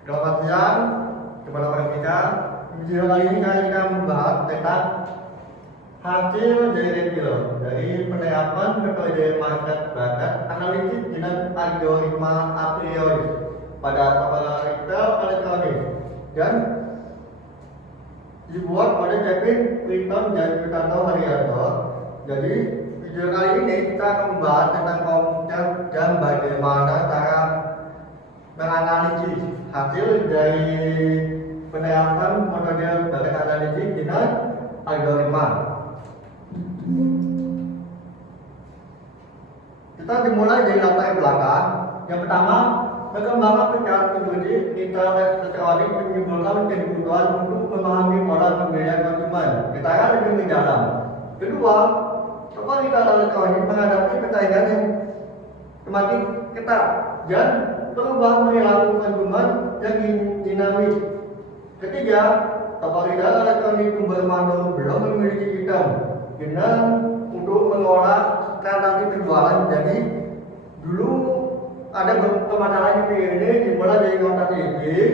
Selamat siang kepada mereka. Video kali ini kita membahas tentang hasil dari penerapan metode market bakat analisis dengan algoritma a priori pada toko retail elektronik dan dibuat oleh Kevin Clinton dan Yutanto Haryanto. Jadi video kali ini kita akan membahas tentang komputer dan bagaimana cara menganalisis hasil dari penerapan metode bakat analisis dengan algoritma. Kita dimulai dari latar belakang. Yang pertama, perkembangan secara teknologi internet elektronik menimbulkan kebutuhan untuk memahami pola pembelian konsumen secara lebih mendalam. Kedua, toko retail elektronik menghadapi persaingan yang semakin ketat dan perubahan perilaku konsumen yang dinamis. Ketiga, toko retail elektronik bermanu belum memiliki sistem dengan untuk mengolah transaksi penjualan. Jadi dulu ada permasalahan ini dimulai dari transaksi bisnis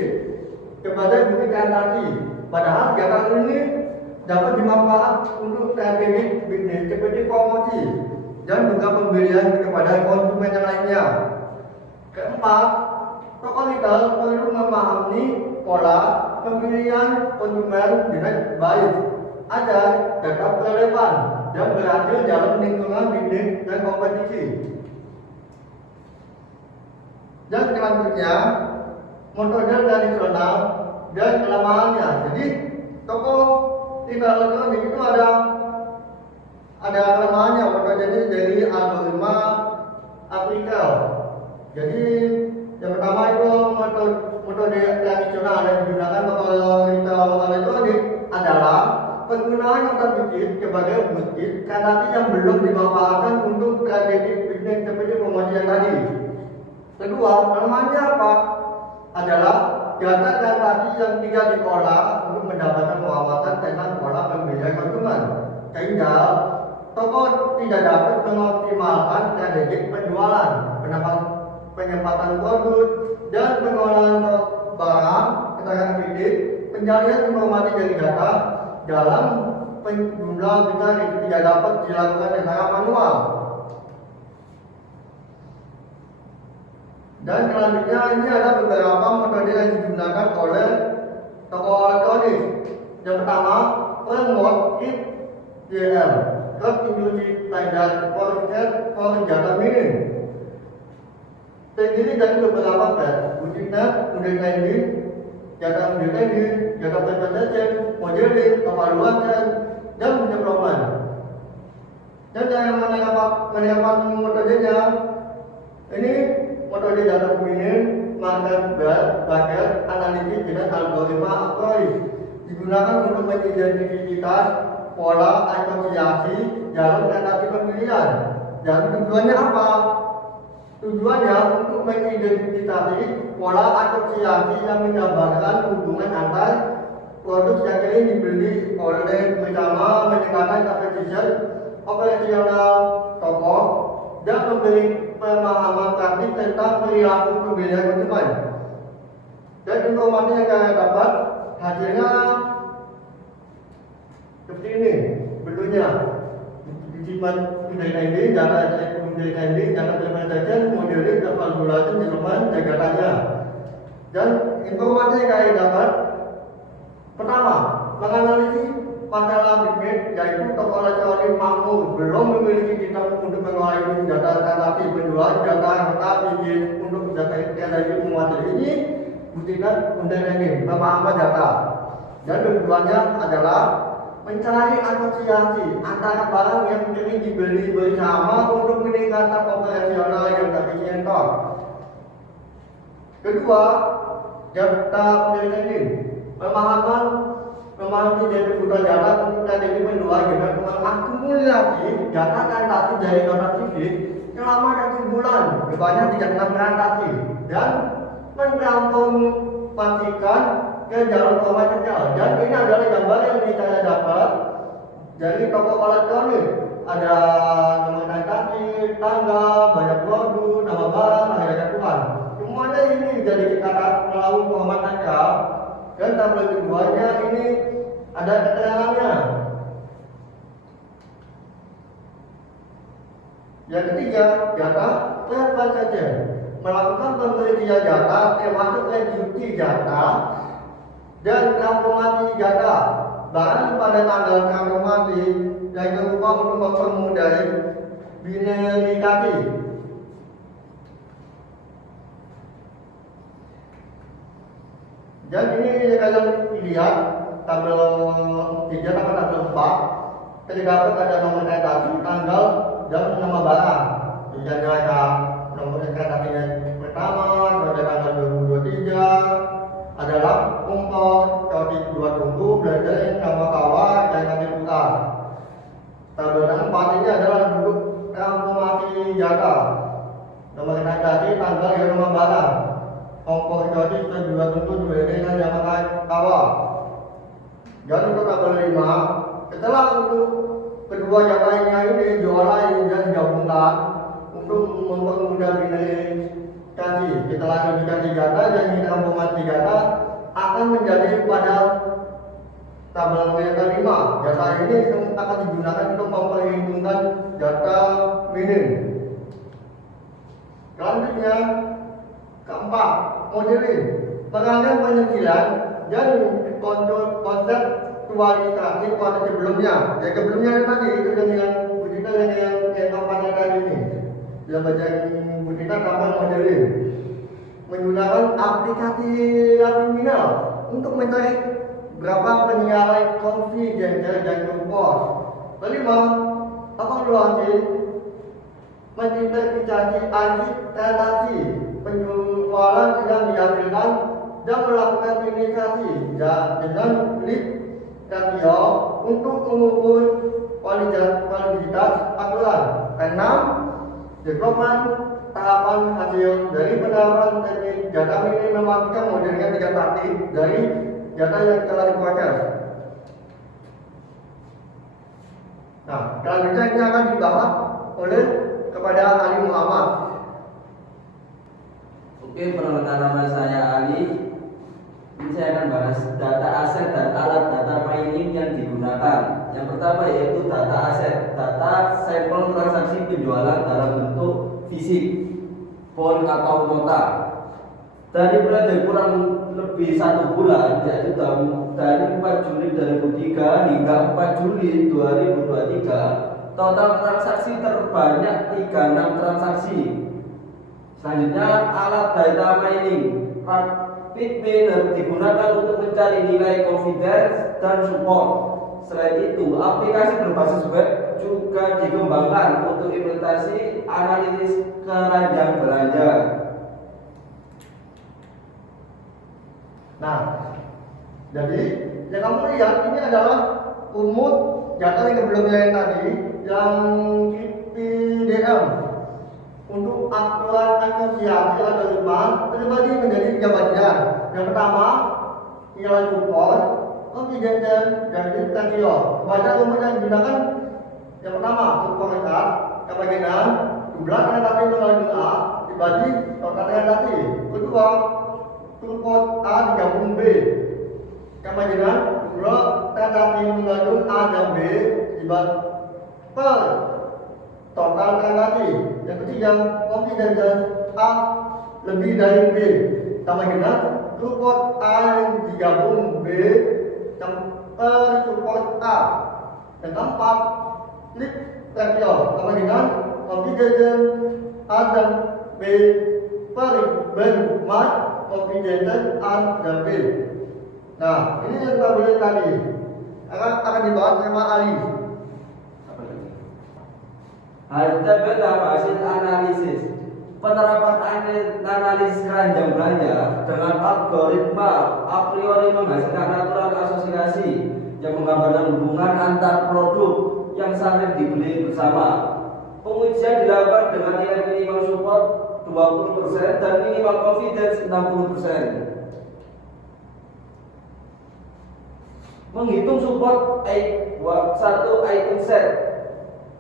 kepada bukti transaksi. Padahal data ini dapat dimanfaatkan untuk strategi bisnis seperti promosi dan juga pembelian kepada konsumen yang lainnya. Keempat, toko retail perlu memahami pola pemilihan konsumen dengan baik agar tetap relevan dan berhasil dalam lingkungan bisnis dan kompetisi. Dan selanjutnya, metode tradisional dan kelemahannya. Jadi, toko retail elektronik itu ada kelemahannya. Metodenya dari algoritma aplikal. Jadi yang pertama itu metode tradisional yang digunakan toko retail elektronik adalah penggunaan otak bisnis sebagai bukti transaksi yang belum dimanfaatkan untuk strategi bisnis seperti promosi yang tadi. Kedua, kelemahannya apa? Adalah data transaksi yang tidak diolah untuk mendapatkan pengamatan tentang pola pembelian konsumen, sehingga toko tidak dapat mengoptimalkan strategi penjualan, penempatan produk, dan pengolahan barang keterangan kredit, pencarian informasi dari data dalam jumlah besar itu tidak dapat dilakukan secara manual. Dan selanjutnya ini ada beberapa metode yang digunakan oleh toko elektronik. Yang pertama, framework kit DL, Trust Industry Standard for Data Mining. Terdiri dari beberapa tes, ujian, understanding, data understanding, data presentation, modeling, evaluation, dan development. Dan yang menerapan metodenya ini metode data mining, market bakat analisis dengan algoritma approach digunakan untuk mengidentifikasi pola asosiasi dalam transaksi pemilihan. Dan tujuannya apa? Tujuannya untuk mengidentifikasi pola asosiasi yang menggambarkan hubungan antar produk yang ingin dibeli oleh bersama, meningkatkan efisiensi operasional toko dan memberi pemahaman praktis tentang perilaku pembelian konsumen. Dan informasi yang kalian dapat hasilnya seperti ini bentuknya. Disipan understanding, data understanding, data presentation, modeling, evaluation, development, dan datanya. Dan informasi yang kalian dapat, pertama, menganalisis masalah bisnis, yaitu toko elektronik makmur belum memiliki sistem untuk mengolah data transaksi penjualan, data harta bisnis untuk data menguasai ini buktikan understanding, pemahaman data. Dan tujuannya adalah mencari asosiasi antara barang yang sering dibeli bersama untuk meningkatkan operasional yang efisien. Kedua, data understanding, memahami dari kebutuhan data untuk strategi penjualan dengan mengakumulasi data transaksi dari transaksi fisik selama 1 bulan sebanyak 36 transaksi dan mentransformasikan ke jalur komersial. Dan ini adalah gambar yang kita dapat dari toko elektronik. Ada nama transaksi, tanggal, banyak produk, nama barang, harga jatuhan. Semuanya apabila ini jadi kata melawan Muhammad Akal dan tabel keduanya ini ada keterangannya. Yang ketiga, data apa saja melakukan penelitian data termasuk reduksi data dan transformasi data bahkan pada tanggal transformasi yang berupa untuk mempermudah binarisasi. Dan ini kalian lihat tabel 3 sama tabel 4 terdapat ada nomor transaksi, tanggal, dan nama barang. Jadi ada nomor transaksi yang pertama pada tanggal 2023 adalah impor kodi 2 tunggu belanja nama kawah dan nanti bukan. Tabel 4 ini adalah duduk transformasi data. Nomor transaksi, tanggal, dan nama barang. Ongkos kodi 2 tunggu belanja nama kawah. Dan untuk tabel 5, setelah untuk kedua jawabannya ini jualan yang digabungkan untuk mempermudah binarisasi. Setelah binarisasi data dan transformasi data akan menjadi pada tabel yang kelima. Data ini akan digunakan untuk memperhitungkan data minim. Selanjutnya keempat, modeling. Peranan penyesilan dan konsep kualitasif pada sebelumnya. Yang sebelumnya tadi itu dengan Budita yang kampanye tadi ini. Yang baca Budita sama modeling. Menggunakan aplikasi terminal untuk mencari berapa penilaian confidential dan support. Kelima, evaluasi menginvestigasi arti transaksi penjualan yang dihasilkan dan melakukan inisiasi dengan lead ratio untuk mengukur validitas aturan. Keenam, development tahapan hasil dari penerapan teknik data ini memastikan modelnya tidak statis dari data yang telah diproses. Nah, selanjutnya ini akan dibahas oleh kepada Ali Muhammad. Oke, perkenalkan nama saya Ali. Ini saya akan bahas data aset dan alat data mining yang digunakan. Yang pertama yaitu data aset, data sampel transaksi penjualan dalam bentuk fisik, bond atau nota. Dari mulai kurang lebih 1 bulan, yaitu dari 4 Juli 2003 hingga 4 Juli 2023, total transaksi terbanyak 36 transaksi. Selanjutnya alat data mining. Bitminer digunakan untuk mencari nilai confidence dan support. Selain itu, aplikasi berbasis web juga dikembangkan untuk implementasi analisis keranjang belanja. Nah, jadi yang kamu lihat ini adalah umur data yang sebelumnya yang tadi yang PDM untuk aturan asosiasi atau lima terbagi menjadi 3 bagian. Yang pertama nilai support, confidential, dan ratio. Bagian umum yang digunakan yang pertama support rekat, kebagian jumlah transaksi mengandung A dibagi total transaksi. Kedua support A digabung B, kebagian jumlah transaksi mengandung A dan B dibagi per total transaksi. Yang ketiga, confidential A lebih dari B, sama dengan support A yang digabung B per support A. Yang keempat, lead ratio, sama dengan confidential A dan B per benchmark confidential A dan B. Nah, ini yang tabel tadi akan dibahas sama Ali. Tabel hasil analisis. Penerapan analisis keranjang belanja dengan algoritma a priori menghasilkan aturan asosiasi yang menggambarkan hubungan antar produk yang saling dibeli bersama. Pengujian dilakukan dengan nilai minimal support 20% dan minimal confidence 60%. Menghitung support satu item set.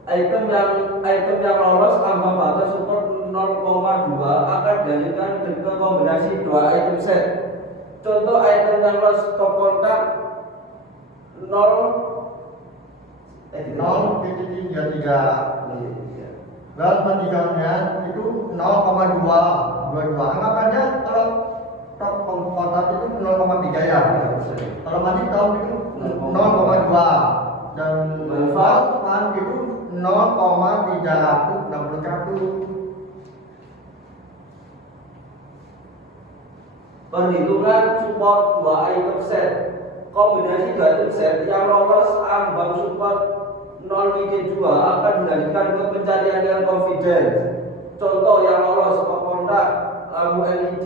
Item yang lolos ambang batas support 0,2 akan dilanjutkan ke kombinasi kombinasi dua item set. Contoh item yang lolos stop kontak 0,33. Dan pendidikannya itu 0,222. Anggapannya kalau top kontak itu 0,3 ya. Kalau mati tahun itu 0,2 dan Valve itu 0,361. Perhitungan support 2 item set. Kombinasi 2 item set yang lolos ambang support 0,2 akan dilanjutkan ke pencarian dengan confidence. Contoh yang lolos stop kontak lampu LED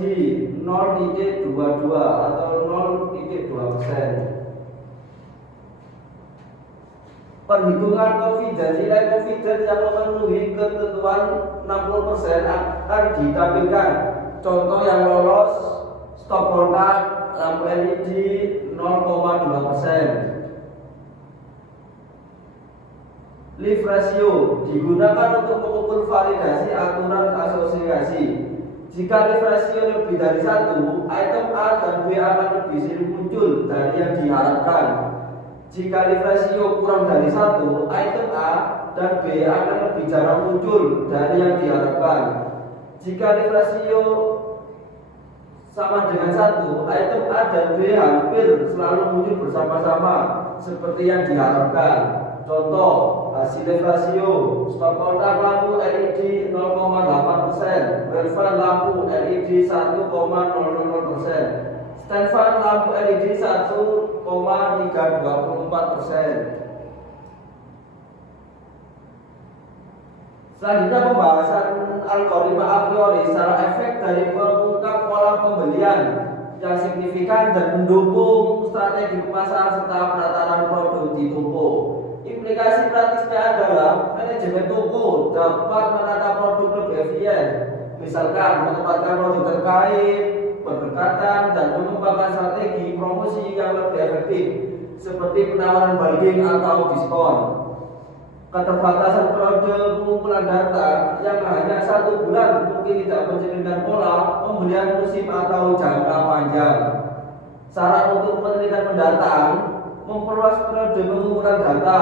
0,22 atau 0,2%. Perhitungan confidence, nilai confidence yang memenuhi ketentuan 60% akan ditampilkan. Contoh yang lolos stop kontak lampu LED 0,2%. Leave ratio digunakan untuk mengukur validasi aturan asosiasi. Jika leave ratio lebih dari 1, item A dan B akan lebih sering muncul dari yang diharapkan. Jika leave ratio kurang dari 1, item A dan B akan lebih jarang muncul dari yang diharapkan. Jika leave ratio sama dengan 1, item A dan B hampir selalu muncul bersama-sama seperti yang diharapkan. Contoh, hasil leave ratio stop kontak lampu LED 0,8%, relevant lampu LED 1,000%, stand fan lampu LED 1,324%. Selanjutnya pembahasan algoritma a priori secara efek dari mengungkap pola pembelian yang signifikan dan mendukung strategi pemasaran serta penataran produk di toko. Implikasi praktisnya adalah manajemen toko dapat menata produk lebih efisien, misalkan menempatkan produk terkait, berdekatan, dan mengembangkan strategi promosi yang lebih efektif, seperti penawaran bundling atau diskon. Keterbatasan periode pengumpulan data yang hanya 1 bulan mungkin tidak mencerminkan pola pembelian musim atau jangka panjang. Saran untuk penelitian mendatang: memperluas periode pengumpulan data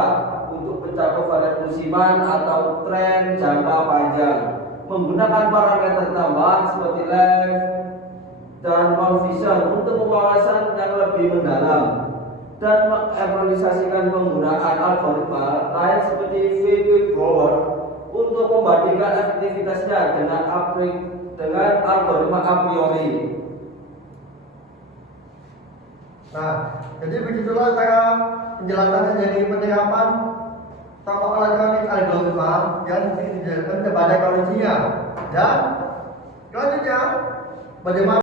untuk mencapai varian musiman atau tren jangka panjang, menggunakan parameter tambahan seperti live dan conversion untuk wawasan yang lebih mendalam, dan mengevaluasikan penggunaan algoritma lain seperti VQ Grower untuk membandingkan efektivitasnya dengan algoritma a priori. Nah, jadi begitulah cara penjelasannya dari penerapan toko elektronik algoritma yang dijelaskan kepada kondisinya. Dan selanjutnya bagaimana